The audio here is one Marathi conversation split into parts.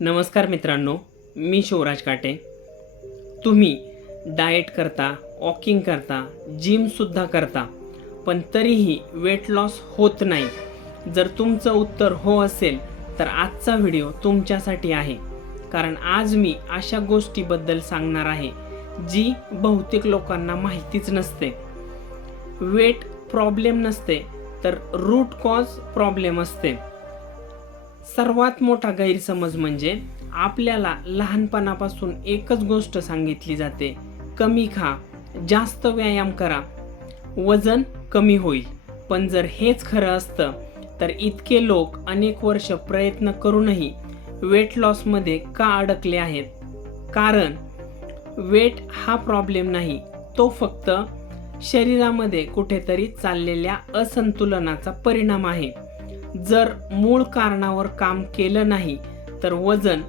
नमस्कार मित्रांनो, मी शिवराज काटे। तुम्ही डाएट करता, वॉकिंग करता, जिमसुद्धा करता, पण तरीही वेट लॉस होत नाही। जर तुमचं उत्तर हो असेल तर आजचा व्हिडिओ तुमच्यासाठी आहे, कारण आज मी अशा गोष्टीबद्दल सांगणार आहे जी बहुतेक लोकांना माहितीच नसते। वेट प्रॉब्लेम नसते तर रूट कॉज प्रॉब्लेम असते। सर्वात मोठा गैरसमज म्हणजे आपल्याला लहानपणापासून एकच गोष्ट सांगितली जाते, कमी खा, जास्त व्यायाम करा, वजन कमी होईल। पण जर हेच खरं असतं तर इतके लोक अनेक वर्ष प्रयत्न करूनही वेट लॉसमध्ये का अडकले आहेत? कारण वेट हा प्रॉब्लेम नाही, तो फक्त शरीरामध्ये कुठेतरी चाललेल्या असंतुलनाचा परिणाम आहे। जर मूळ कारणावर काम केलं नाही तर वजन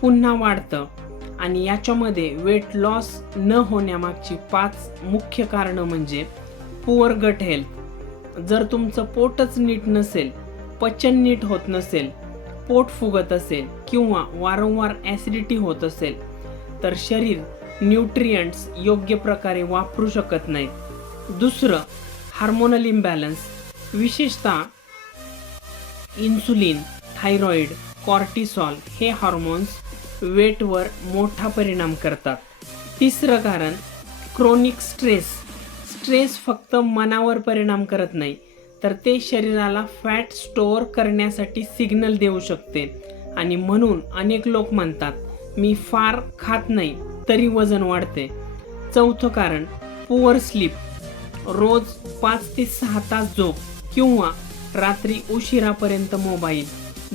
पुन्हा वाढतं, आणि याच्यामध्ये वेट लॉस न होण्यामागची 5 मुख्य कारणं म्हणजे पुअर गट हेल्थ। जर तुमचं पोटच नीट नसेल, पचन नीट होत नसेल, पोट फुगत असेल किंवा वारंवार ॲसिडिटी होत असेल तर शरीर न्यूट्रिएंट्स योग्य प्रकारे वापरू शकत नाहीत। दुसरं, हार्मोनल इम्बॅलन्स, विशेषतः इन्सुलिन, थायरॉइड, कॉर्टिसॉल हे हार्मोन्स वेटवर मोठा परिणाम करतात। तिसरं कारण, क्रोनिक स्ट्रेस फक्त मनावर परिणाम करत नाही तर ते शरीराला फॅट स्टोअर करण्यासाठी सिग्नल देऊ शकते, आणि म्हणून अनेक लोक म्हणतात, मी फार खात नाही तरी वजन वाढते। चौथं कारण, पुअर स्लीप, रोज 5 ते 6 तास झोप किंवा रात्री उशिरापर्यंत मोबाईल।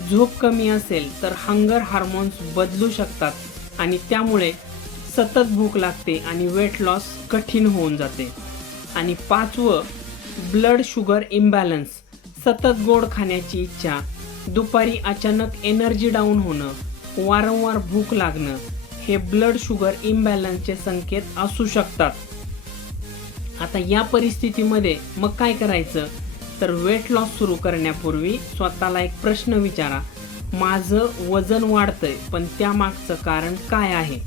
झोप कमी असेल तर हंगर हार्मोन्स बदलू शकतात आणि त्यामुळे सतत भूक लागते आणि वेट लॉस कठीण होऊन जाते। आणि 5वं, ब्लड शुगर इम्बॅलन्स, सतत गोड खाण्याची इच्छा, दुपारी अचानक एनर्जी डाऊन होणं, वारंवार भूक लागणं हे ब्लड शुगर इम्बॅलन्सचे संकेत असू शकतात। आता या परिस्थितीमध्ये मग काय करायचं? तर वेट लॉस सुरू करण्यापूर्वी स्वतःला एक प्रश्न विचारा, माझं वजन वाढतंय पण त्यामागचं कारण काय आहे?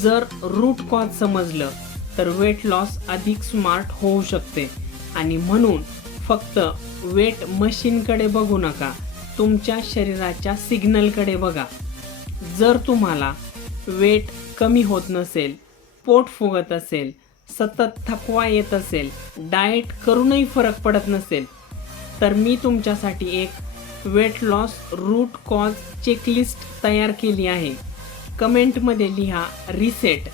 जर रूट कॉज समजलं तर वेट लॉस अधिक स्मार्ट होऊ शकते। आणि म्हणून फक्त वेट मशीनकडे बघू नका, तुमच्या शरीराच्या सिग्नलकडे बघा। जर तुम्हाला वेट कमी होत नसेल, पोट फुगत असेल, सतत थकवा येत असेल, डाएट करूनही फरक पडत नसेल, तर मी तुमच्यासाठी एक weight loss root cause checklist तयार केली आहे। कमेंटमध्ये लिहा रिसेट।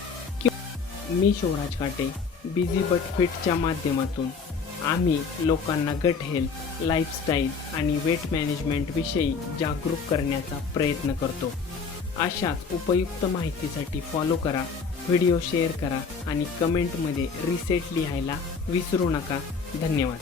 मी शिवराज काटे, बिझी बट फिटच्या माध्यमातून आम्ही लोकांना गट हेल्थ, लाईफस्टाईल आणि वेट मॅनेजमेंट विषयी जागरूक करण्याचा प्रयत्न करतो। अशाच उपयुक्त माहितीसाठी फॉलो करा, व्हिडिओ शेअर करा आणि कमेंटमध्ये रिसेट लिहायला विसरू नका। धन्यवाद।